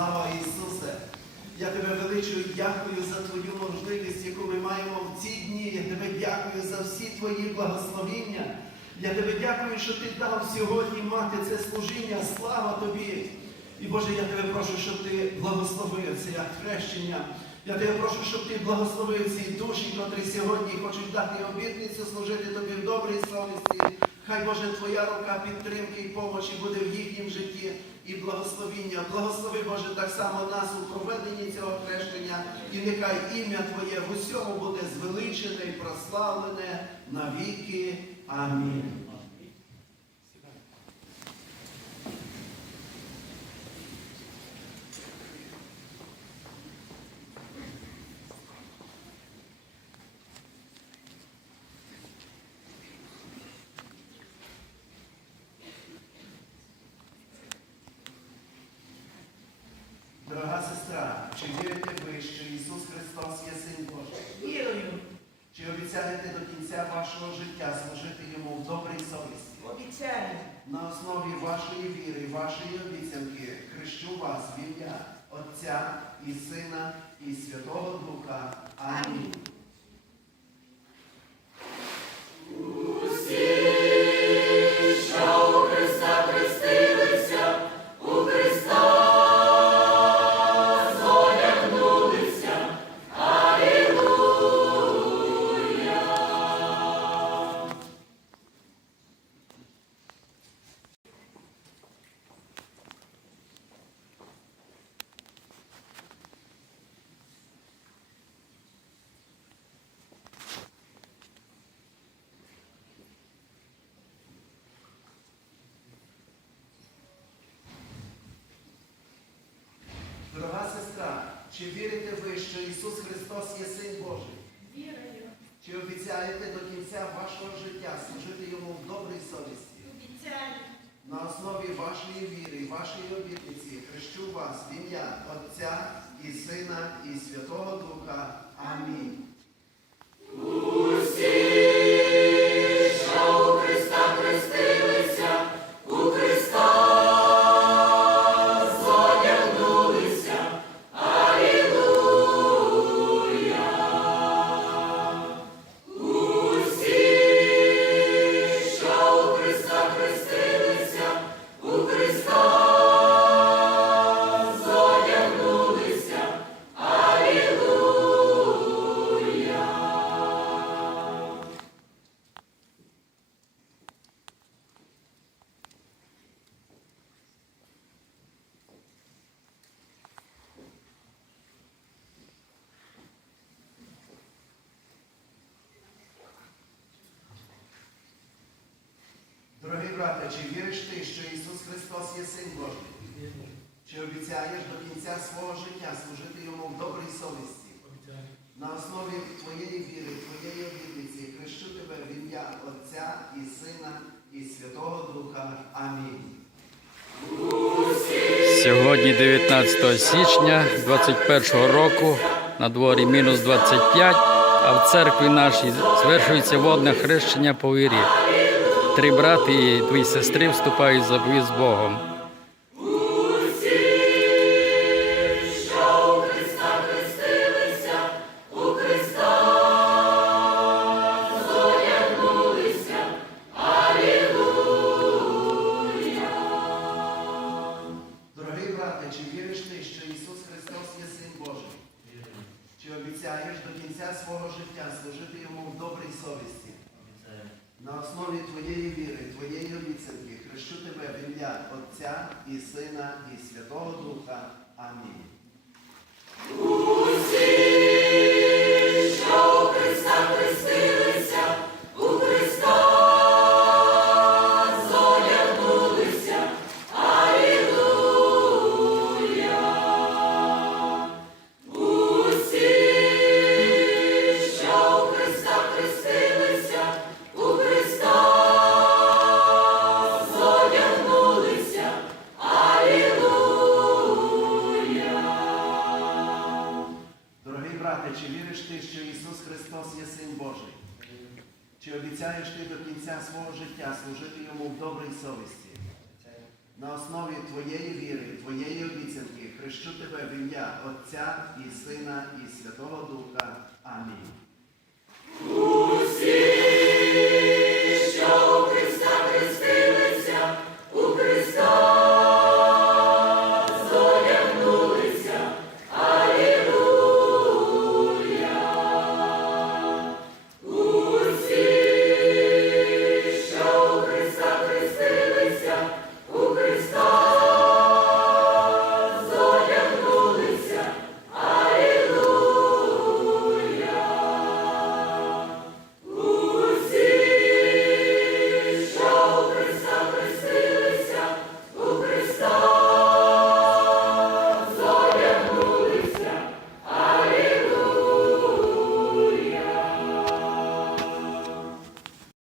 Слава Ісусе! Я тебе величую, дякую за твою можливість, яку ми маємо в ці дні. Я тебе дякую за всі твої благословіння. Я тебе дякую, що ти дав сьогодні мати це служіння. Слава тобі! І Боже, я тебе прошу, щоб ти благословив це хрещення. Я тебе прошу, щоб ти благословив ці душі, котрі сьогодні хочуть дати обітницю служити тобі в добрій совісті. Хай Боже, Твоя рука підтримки і помочі буде в їхнім житті і благословіння. Благослови, Боже, так само нас у проведенні цього хрещення, і нехай ім'я Твоє в усьому буде звеличене і прославлене навіки. Амінь. Дорога сестра, чи вірите ви, що Ісус Христос є Син Божий? Вірую, Чи обіцяєте до кінця вашого життя служити йому в добрій совісті? обіцяю, На основі вашої віри, вашої обіцянки хрещу вас в ім'я Отця і Сина і Святого Духа. Амінь. Дорога сестра, чи вірите ви, що Ісус Христос є Син Божий? вірую, Чи обіцяєте до кінця вашого життя служити йому в добрій совісті? обіцяю, На основі вашої віри і вашої обітниці хрещу вас в ім'я Отця і Сина і Святого Духа. Амінь. Дорогий чи віриш ти, що Ісус Христос є Син Божий? Чи обіцяєш до кінця свого життя служити йому в добрій совісті? На основі твоєї віри, твоєї обітниці хрещу тебе в ім'я Отця і Сина і Святого Духа. Амінь. Сьогодні 19 січня 21 року на дворі мінус 25, а в церкві нашій звершується водне хрещення по вірі. Три брати і дві сестри вступають в заповіт з Богом. Чи обіцяєш до кінця свого життя служити йому в добрій совісті? На основі твоєї віри, твоєї обіцянки хрещу тебе в ім'я Отця і Сина і Святого Духа. Амінь. Брате, чи віриш ти, що Ісус Христос є Син Божий? Чи обіцяєш ти до кінця свого життя служити йому в добрій совісті? На основі твоєї віри, твоєї обіцянки хрещу тебе в ім'я Отця і Сина і Святого Духа. Амінь.